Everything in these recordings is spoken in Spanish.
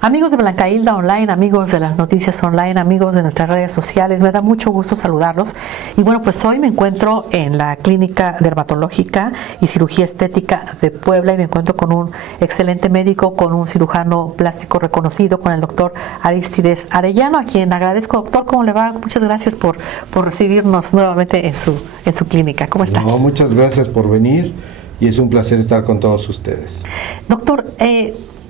Amigos de Blanca Hilda Online, amigos de las noticias online, amigos de nuestras redes sociales, me da mucho gusto saludarlos. Y bueno, pues hoy me encuentro en la Clínica Dermatológica y Cirugía Estética de Puebla y me encuentro con un excelente médico, con un cirujano plástico reconocido, con el doctor Arístides Arellano, a quien agradezco. Doctor, ¿cómo le va? Muchas gracias por recibirnos nuevamente en su clínica. ¿Cómo está? No, muchas gracias por venir y es un placer estar con todos ustedes. Doctor,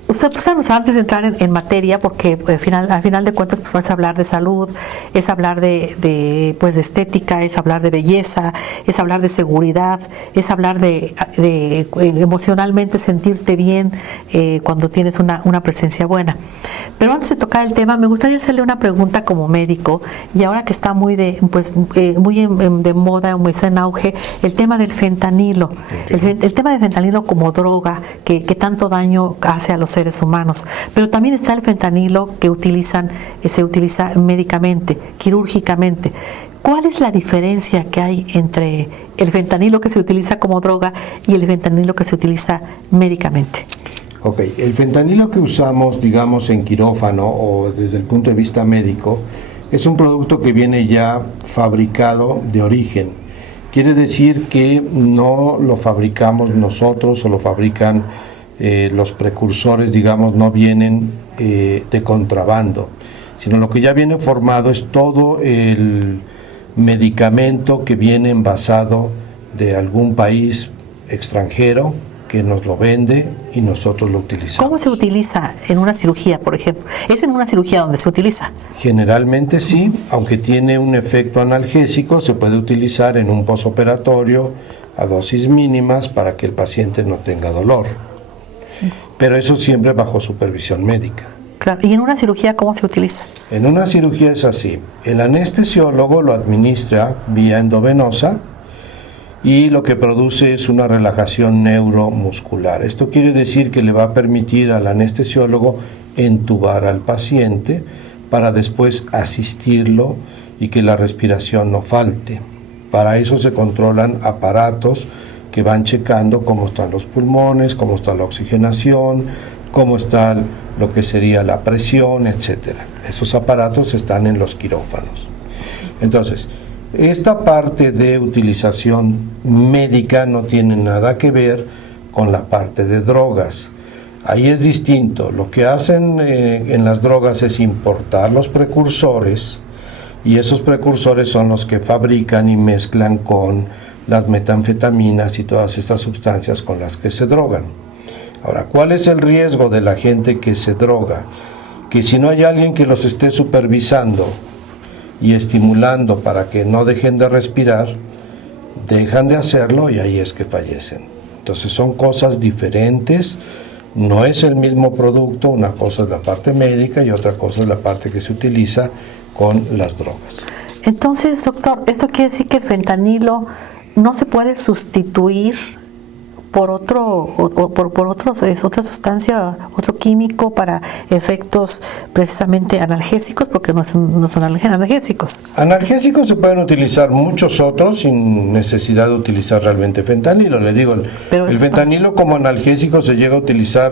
usted, pues, antes de entrar en materia, porque al final de cuentas pues, es hablar de salud, es hablar de estética, es hablar de belleza, es hablar de seguridad, es hablar de emocionalmente sentirte bien cuando tienes una presencia buena. Pero antes de tocar el tema, me gustaría hacerle una pregunta como médico, y ahora que está muy de moda, muy en auge, el tema del fentanilo. El tema del fentanilo como droga que tanto daño hace a los seres humanos, pero también está el fentanilo que se utiliza médicamente, quirúrgicamente. ¿Cuál es la diferencia que hay entre el fentanilo que se utiliza como droga y el fentanilo que se utiliza médicamente? Ok, el fentanilo que usamos, digamos, en quirófano o desde el punto de vista médico, es un producto que viene ya fabricado de origen. Quiere decir que no lo fabricamos nosotros o lo fabrican los precursores, digamos, no vienen de contrabando, sino lo que ya viene formado es todo el medicamento que viene envasado de algún país extranjero que nos lo vende y nosotros lo utilizamos. ¿Cómo se utiliza en una cirugía, por ejemplo? ¿Es en una cirugía donde se utiliza? Generalmente sí, aunque tiene un efecto analgésico, se puede utilizar en un posoperatorio a dosis mínimas para que el paciente no tenga dolor. Pero eso siempre bajo supervisión médica. Claro. ¿Y en una cirugía cómo se utiliza? En una cirugía es así. El anestesiólogo lo administra vía endovenosa y lo que produce es una relajación neuromuscular. Esto quiere decir que le va a permitir al anestesiólogo entubar al paciente para después asistirlo y que la respiración no falte. Para eso se controlan aparatos que van checando cómo están los pulmones, cómo está la oxigenación, cómo está lo que sería la presión, etcétera. Esos aparatos están en los quirófanos. Entonces, esta parte de utilización médica no tiene nada que ver con la parte de drogas. Ahí es distinto. Lo que hacen en las drogas es importar los precursores y esos precursores son los que fabrican y mezclan con las metanfetaminas y todas estas sustancias con las que se drogan. Ahora, ¿cuál es el riesgo de la gente que se droga? Que si no hay alguien que los esté supervisando y estimulando para que no dejen de respirar, dejan de hacerlo y ahí es que fallecen. Entonces son cosas diferentes, no es el mismo producto, una cosa es la parte médica y otra cosa es la parte que se utiliza con las drogas. Entonces, doctor, ¿esto quiere decir que el fentanilo no se puede sustituir por otra sustancia, otro químico para efectos precisamente analgésicos, porque no son analgésicos? Analgésicos se pueden utilizar muchos otros sin necesidad de utilizar realmente fentanilo. Le digo, el fentanilo como analgésico se llega a utilizar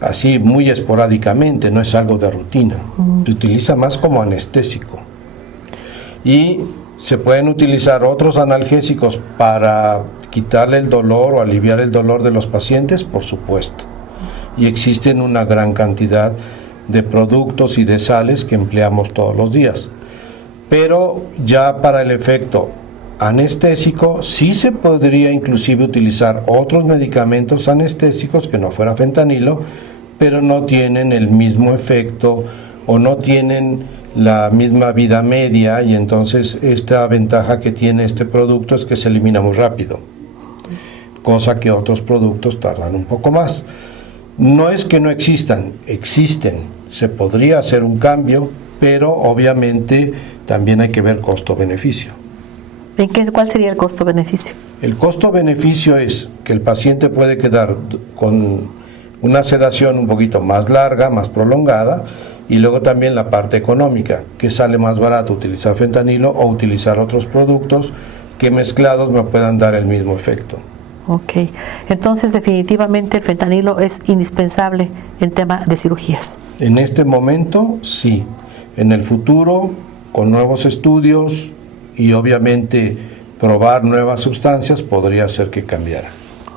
así muy esporádicamente, no es algo de rutina. Se utiliza más como anestésico. Y se pueden utilizar otros analgésicos para quitarle el dolor o aliviar el dolor de los pacientes, por supuesto. Y existen una gran cantidad de productos y de sales que empleamos todos los días. Pero ya para el efecto anestésico sí se podría inclusive utilizar otros medicamentos anestésicos que no fuera fentanilo, pero no tienen el mismo efecto o no tienen la misma vida media, y entonces esta ventaja que tiene este producto es que se elimina muy rápido, cosa que otros productos tardan un poco más. No es que no existan, existen, se podría hacer un cambio, pero obviamente también hay que ver costo-beneficio. ¿Cuál sería el costo-beneficio? El costo-beneficio es que el paciente puede quedar con una sedación un poquito más larga, más prolongada, y luego también la parte económica, que sale más barato utilizar fentanilo o utilizar otros productos que mezclados me puedan dar el mismo efecto. Ok, entonces definitivamente el fentanilo es indispensable en tema de cirugías. En este momento, sí. En el futuro, con nuevos estudios y obviamente probar nuevas sustancias, podría ser que cambiara.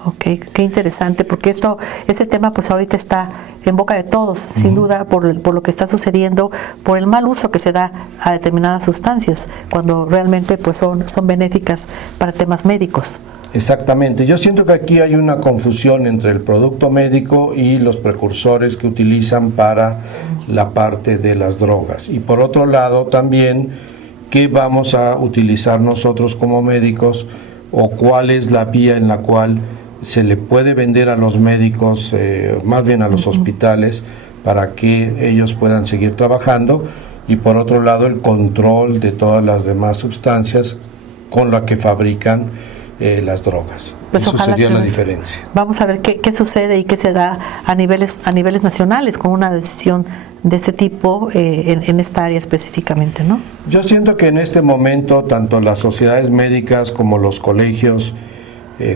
Ok, qué interesante, porque este tema pues ahorita está en boca de todos, sin duda, por lo que está sucediendo, por el mal uso que se da a determinadas sustancias, cuando realmente pues son benéficas para temas médicos. Exactamente. Yo siento que aquí hay una confusión entre el producto médico y los precursores que utilizan para la parte de las drogas. Y por otro lado también, ¿qué vamos a utilizar nosotros como médicos o cuál es la vía en la cual se le puede vender a los médicos, más bien a los hospitales, para que ellos puedan seguir trabajando? Y por otro lado, el control de todas las demás sustancias con las que fabrican las drogas. Pues eso sería la diferencia. Vamos a ver qué sucede y qué se da a niveles nacionales con una decisión de este tipo en esta área específicamente, ¿no? Yo siento que en este momento tanto las sociedades médicas como los colegios,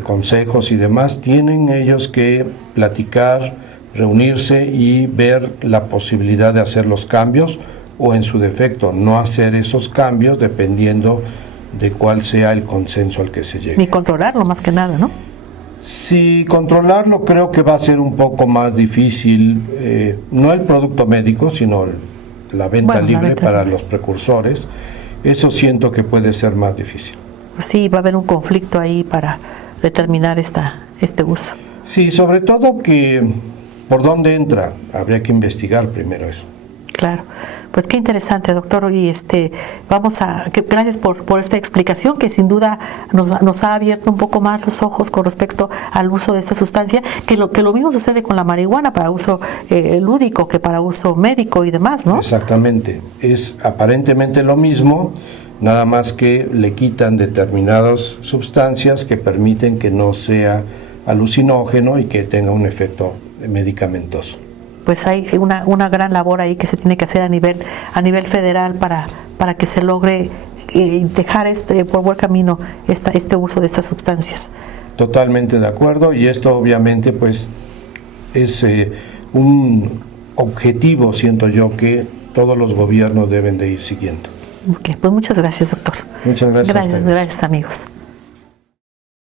consejos y demás, tienen ellos que platicar, reunirse y ver la posibilidad de hacer los cambios o en su defecto no hacer esos cambios dependiendo de cuál sea el consenso al que se llegue. Ni controlarlo más que nada, ¿no? Sí, controlarlo creo que va a ser un poco más difícil, no el producto médico, sino la venta libre para los precursores. Eso siento que puede ser más difícil. Sí, va a haber un conflicto ahí para determinar este uso. Sí, sobre todo que por dónde entra, habría que investigar primero eso. Claro, pues qué interesante, doctor, y gracias por esta explicación que sin duda nos ha abierto un poco más los ojos con respecto al uso de esta sustancia, que lo mismo sucede con la marihuana para uso lúdico que para uso médico y demás, ¿no? Exactamente, es aparentemente lo mismo, nada más que le quitan determinadas sustancias que permiten que no sea alucinógeno y que tenga un efecto medicamentoso. Pues hay una gran labor ahí que se tiene que hacer a nivel federal para que se logre dejar por buen camino este uso de estas sustancias. Totalmente de acuerdo, y esto obviamente pues es un objetivo, siento yo, que todos los gobiernos deben de ir siguiendo. Okay, pues muchas gracias, doctor. Muchas gracias. Gracias, amigos.